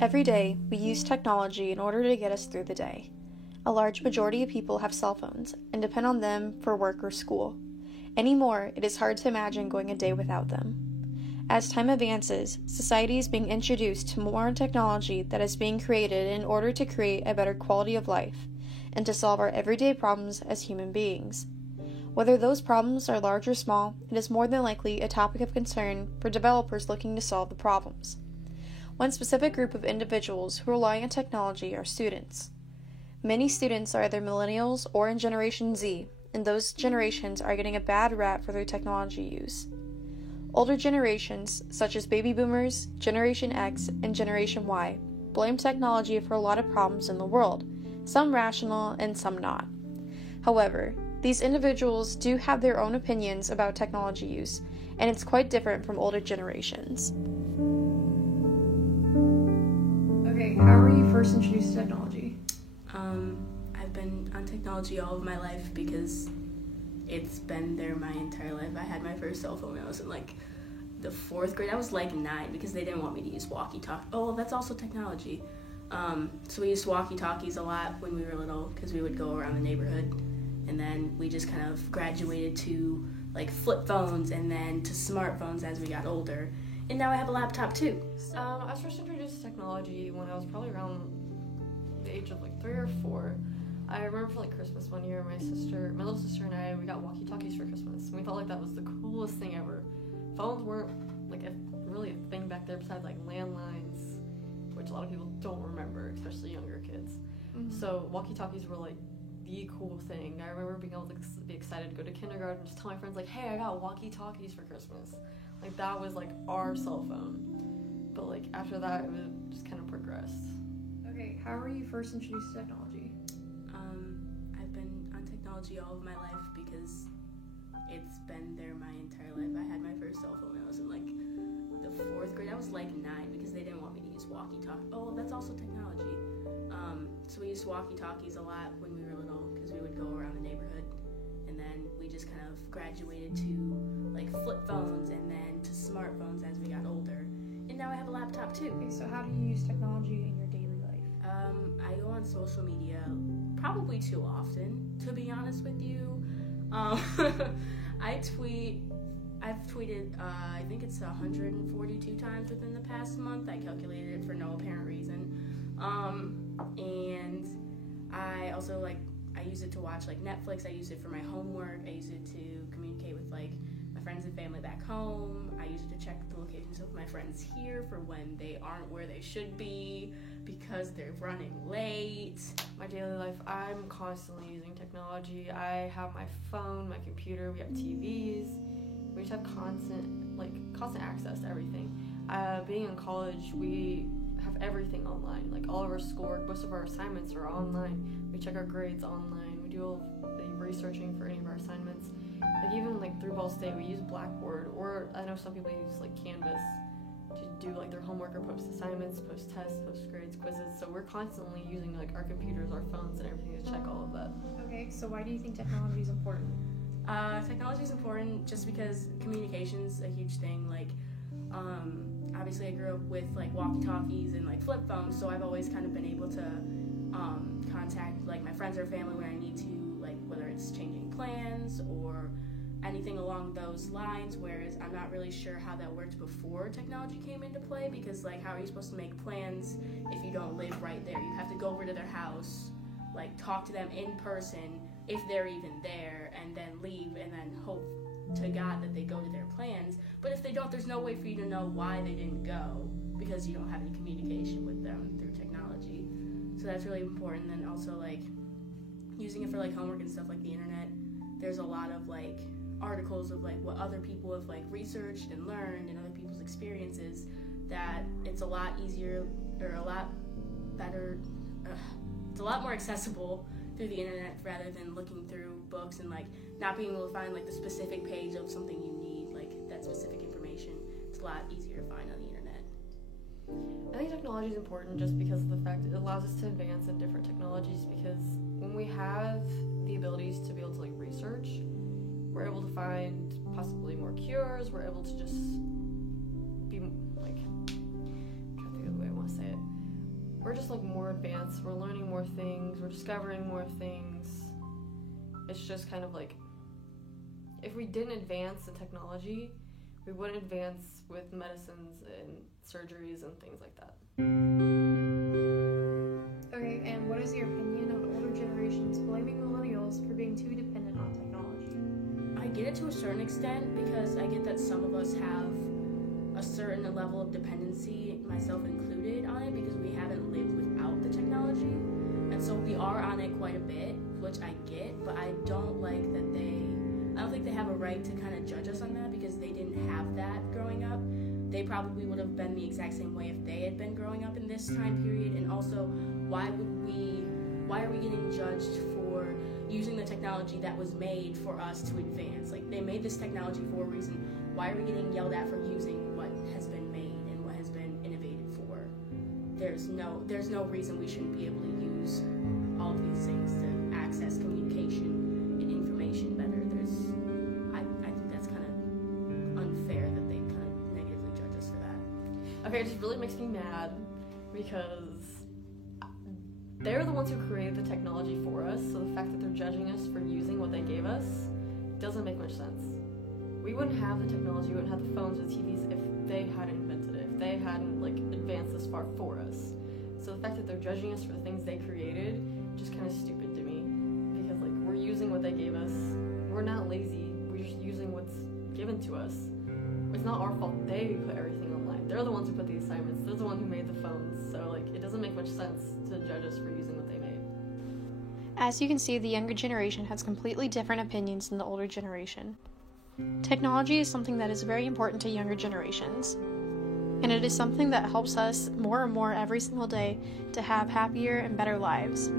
Every day, we use technology in order to get us through the day. A large majority of people have cell phones and depend on them for work or school. Anymore, it is hard to imagine going a day without them. As time advances, society is being introduced to more technology that is being created in order to create a better quality of life and to solve our everyday problems as human beings. Whether those problems are large or small, it is more than likely a topic of concern for developers looking to solve the problems. One specific group of individuals who rely on technology are students. Many students are either millennials or in Generation Z, and those generations are getting a bad rap for their technology use. Older generations, such as baby boomers, Generation X, and Generation Y, blame technology for a lot of problems in the world, some rational and some not. However, these individuals do have their own opinions about technology use, and it's quite different from older generations. Okay, how were you first introduced to technology? I've been on technology all of my life because it's been there my entire life. I had my first cell phone when I was in the 4th grade. I was 9 because they didn't want me to use walkie-talkie. Oh, that's also technology. So we used walkie-talkies a lot when we were little because we would go around the neighborhood. And then we just kind of graduated to flip phones and then to smartphones as we got older. And now I have a laptop too. I was first introduced to technology when I was probably around the age of 3 or 4. I remember for Christmas one year, my little sister and I, we got walkie-talkies for Christmas. And we felt that was the coolest thing ever. Phones weren't really a thing back there besides landlines, which a lot of people don't remember, especially younger kids. Mm-hmm. So walkie-talkies were the cool thing. I remember being able to be excited to go to kindergarten and just tell my friends hey, I got walkie-talkies for Christmas. That was our cell phone. But after that, it just kind of progressed. Okay, how were you first introduced to technology? I've been on technology all of my life because it's been there my entire life. I had my first cell phone when I was in the 4th grade. I was 9 because they didn't want me to use walkie-talkie. Oh, that's also technology. So we used walkie-talkies a lot when we were little because we would go around the neighborhood. And then we just kind of graduated to flip phones and then to smartphones as we got older. And now I have a laptop too. Okay, so how do you use technology in your daily life? I go on social media probably too often, to be honest with you. I've tweeted, I think it's 142 times within the past month. I calculated it for no apparent reason. And I also I use it to watch Netflix. I use it for my homework. I use it to communicate with my friends and family back home. I use it to check the locations of my friends here for when they aren't where they should be because they're running late. My daily life, I'm constantly using technology. I have my phone, my computer, we have TVs. We just have constant access to everything. Being in college, we have everything online. All of our schoolwork, most of our assignments are online. We check our grades online. We do all the researching for any of our assignments. Even through Ball State, we use Blackboard, or I know some people use Canvas to do their homework or post assignments, post tests, post grades, quizzes. So we're constantly using our computers, our phones, and everything to check all of that. Okay, so why do you think technology is important? Technology is important just because communication's a huge thing. Obviously I grew up with walkie-talkies and flip phones, so I've always kind of been able to contact my friends or family when I need to, whether it's changing plans or anything along those lines, whereas I'm not really sure how that worked before technology came into play because how are you supposed to make plans if you don't live right there? You have to go over to their house, talk to them in person if they're even there, and then leave and then hope to God that they go to their plans. But if they don't, there's no way for you to know why they didn't go because you don't have any communication with them through technology. So that's really important. And also using it for homework and stuff the internet. There's a lot of articles of what other people have researched and learned and other people's experiences, that it's a lot easier or a lot better. It's a lot more accessible through the internet rather than looking through books and not being able to find the specific page of something you need, that specific information. It's a lot easier to find on the internet. I think technology is important just because of the fact it allows us to advance in different technologies, because when we have the abilities to be able to research, we're able to find possibly more cures. We're able to just be trying to think of the way I want to say it. we're just like more advanced. We're learning more things. We're discovering more things. It's just kind of like, if we didn't advance in technology, we wouldn't advance with medicines and surgeries and things like that. Okay, and what is your opinion on older generations blaming millennials for being too dependent on technology? I get it to a certain extent because I get that some of us have a certain level of dependency, myself included, on it because we haven't lived without the technology. And so we are on it quite a bit, which I get, but I don't like that I don't think they have a right to kind of judge us on that because they didn't have that growing up. They probably would have been the exact same way if they had been growing up in this time period. And also, why are we getting judged for using the technology that was made for us to advance? Like, they made this technology for a reason. Why are we getting yelled at for using what has been made and what has been innovated for? There's no reason we shouldn't be able to use all of these things to access communication and information better. I think that's kind of unfair that they kind of negatively judge us for that. Okay, it just really makes me mad because they're the ones who created the technology for us, so the fact that they're judging us for using what they gave us doesn't make much sense. We wouldn't have the technology, we wouldn't have the phones and TVs if they hadn't invented it, if they hadn't advanced this far for us. So the fact that they're judging us for the things they created just kind of stupid to me, because we're using what they gave us. We're not lazy, we're just using what's given to us. It's not our fault they put everything online. They're the ones who put the assignments, they're the ones who made the phones, so it doesn't make much sense to judge us for using what they made. As you can see, the younger generation has completely different opinions than the older generation. Technology is something that is very important to younger generations, and it is something that helps us more and more every single day to have happier and better lives.